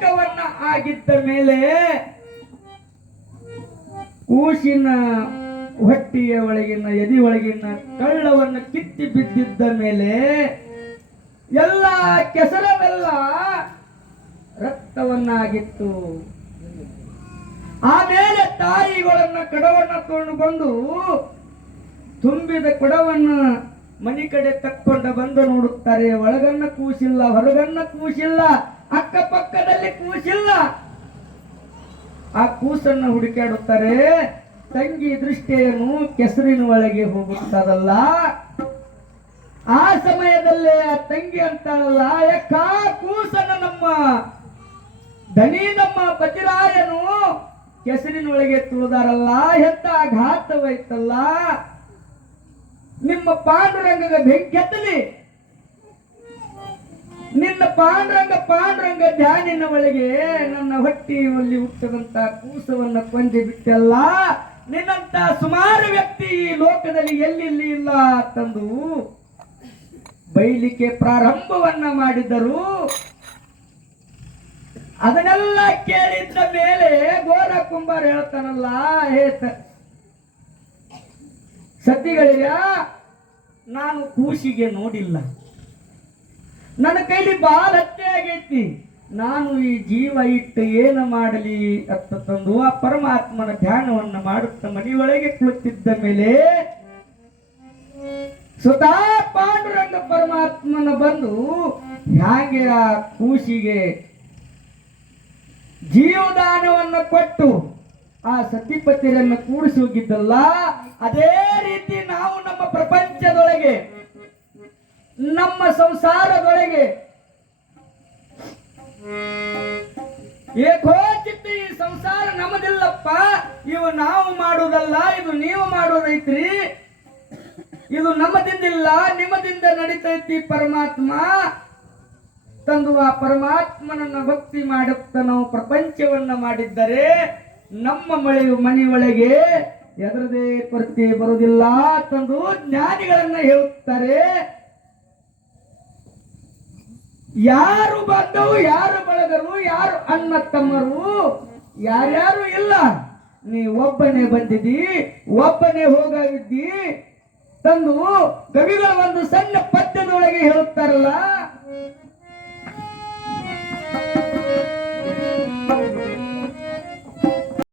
ಅಭಿಷೇಕವನ್ನ ಆಗಿದ್ದ ಮೇಲೆ ಕೂಸಿನ ಹೊಟ್ಟಿಯ ಒಳಗಿನ ಎದಿ ಒಳಗಿನ ಕಳ್ಳವನ್ನು ಕಿತ್ತಿ ಬಿದ್ದಿದ್ದ ಮೇಲೆ ಎಲ್ಲ ಕೆಸರವೆಲ್ಲ ರಕ್ತವನ್ನಾಗಿತ್ತು. ಆಮೇಲೆ ತಾಯಿಗಳನ್ನ ಕಡವನ್ನ ತಗೊಂಡು ತುಂಬಿದ ಕೊಡವನ್ನು ಮನಿ ಕಡೆ ತಕ್ಕೊಂಡು ಬಂದು ನೋಡುತ್ತಾರೆ. ಒಳಗನ್ನ ಕೂಸಿಲ್ಲ, ಹೊರಗನ್ನ ಕೂಸಿಲ್ಲ, ಅಕ್ಕಪಕ್ಕದಲ್ಲಿ ಕೂಸಿಲ್ಲ. ಆ ಕೂಸನ್ನು ಹುಡುಕಾಡುತ್ತಾರೆ. ತಂಗಿ ದೃಷ್ಟಿಯನ್ನು ಕೆಸರಿನ ಒಳಗೆ ಹೋಗುತ್ತದಲ್ಲ. ಆ ಸಮಯದಲ್ಲೇ ಆ ತಂಗಿ ಅಂತಾಳಲ್ಲ, ಯಾಕ ಕೂಸನ್ನು ನಮ್ಮ ದನಿ ನಮ್ಮ ಬಜಿರಾಯನು ಕೆಸರಿನೊಳಗೆ ತುಳಿದಾರಲ್ಲ, ಎಂತ ಘಾತವೈತಲ್ಲ. ನಿಮ್ಮ ಪಾಂಡುರಂಗಗ ಬೆಂಕಿ ಹತ್ತಲಿ, ನಿನ್ನ ಪಾಂಡುರಂಗ ಧ್ಯಾನಿನ ಒಳಗೆ ನನ್ನ ಹೊಟ್ಟಿಯಲ್ಲಿ ಹುಟ್ಟದಂತ ಕೂಸವನ್ನ ಕೊಂದು ಬಿಟ್ಟಲ್ಲ. ನಿನ್ನಂತ ಸುಮಾರು ವ್ಯಕ್ತಿ ಈ ಲೋಕದಲ್ಲಿ ಎಲ್ಲಿ ಇಲ್ಲ ತಂದು ಬೈಲಿಕ್ಕೆ ಪ್ರಾರಂಭವನ್ನ ಮಾಡಿದರು. ಅದನ್ನೆಲ್ಲ ಕೇಳಿದ್ದ ಮೇಲೆ ಗೋರ ಕುಂಬಾರ ಹೇಳ್ತಾನಲ್ಲ, ಸತಿಗಳಿಗ ನಾನು ಕೂಸಿಗೆ ನೋಡಿಲ್ಲ, ನನ್ನ ಕೈಲಿ ಬಾಲ್ ಹತ್ತೆ ಆಗೈತಿ, ನಾನು ಈ ಜೀವ ಇಟ್ಟು ಏನು ಮಾಡಲಿ ಅಂತ ತಂದು ಆ ಪರಮಾತ್ಮನ ಧ್ಯಾನವನ್ನ ಮಾಡುತ್ತ ಮನೆಯೊಳಗೆ ಕುಳಿತಿದ್ದ ಮೇಲೆ ಸ್ವತಃ ಪಾಂಡುರಂಗ ಪರಮಾತ್ಮನ ಬಂದು ಹೇಗೆ ಆ ಕೂಸಿಗೆ ಜೀವದಾನವನ್ನ ಕೊಟ್ಟು ಆ ಸತಿಪತಿಯರನ್ನು ಕೂಡಿಸಿ ಹೋಗಿದ್ದಲ್ಲ, ಅದೇ ರೀತಿ ನಾವು ನಮ್ಮ ಪ್ರಪಂಚದೊಳಗೆ ನಮ್ಮ ಸಂಸಾರದೊಳಗೆ ಏಕೋಚಿತ್ತ ಈ ಸಂಸಾರ ನಮ್ಮದಿಲ್ಲಪ್ಪ, ಇವು ನಾವು ಮಾಡುವುದಲ್ಲ, ಇದು ನೀವು ಮಾಡೋದೈತ್ರಿ, ಇದು ನಮ್ಮದಿಂದಿಲ್ಲ ನಿಮ್ಮದಿಂದ ನಡೀತೈತಿ ಪರಮಾತ್ಮ ತಂದು ಆ ಪರಮಾತ್ಮನನ್ನ ಭಕ್ತಿ ಮಾಡುತ್ತ ನಾವು ಪ್ರಪಂಚವನ್ನ ಮಾಡಿದ್ದರೆ ನಮ್ಮ ಮನೆಯೊಳಗೆ ಎದರದೇ ಕೊರತೆ ಬರುವುದಿಲ್ಲ ತಂದು ಜ್ಞಾನಿಗಳನ್ನ ಹೇಳುತ್ತಾರೆ. ಯಾರು ಬಂದವು, ಯಾರು ಬಳಗರು, ಯಾರು ಅಣ್ಣ ತಮ್ಮರು, ಯಾರ್ಯಾರು ಇಲ್ಲ, ನೀ ಒಬ್ಬನೇ ಬಂದಿದ್ದಿ, ಒಬ್ಬನೇ ಹೋಗಿದ್ದಿ ತಂದು ಕವಿಗಳ ಒಂದು ಸಣ್ಣ ಪದ್ಯದೊಳಗೆ ಹೇಳುತ್ತಾರಲ್ಲ,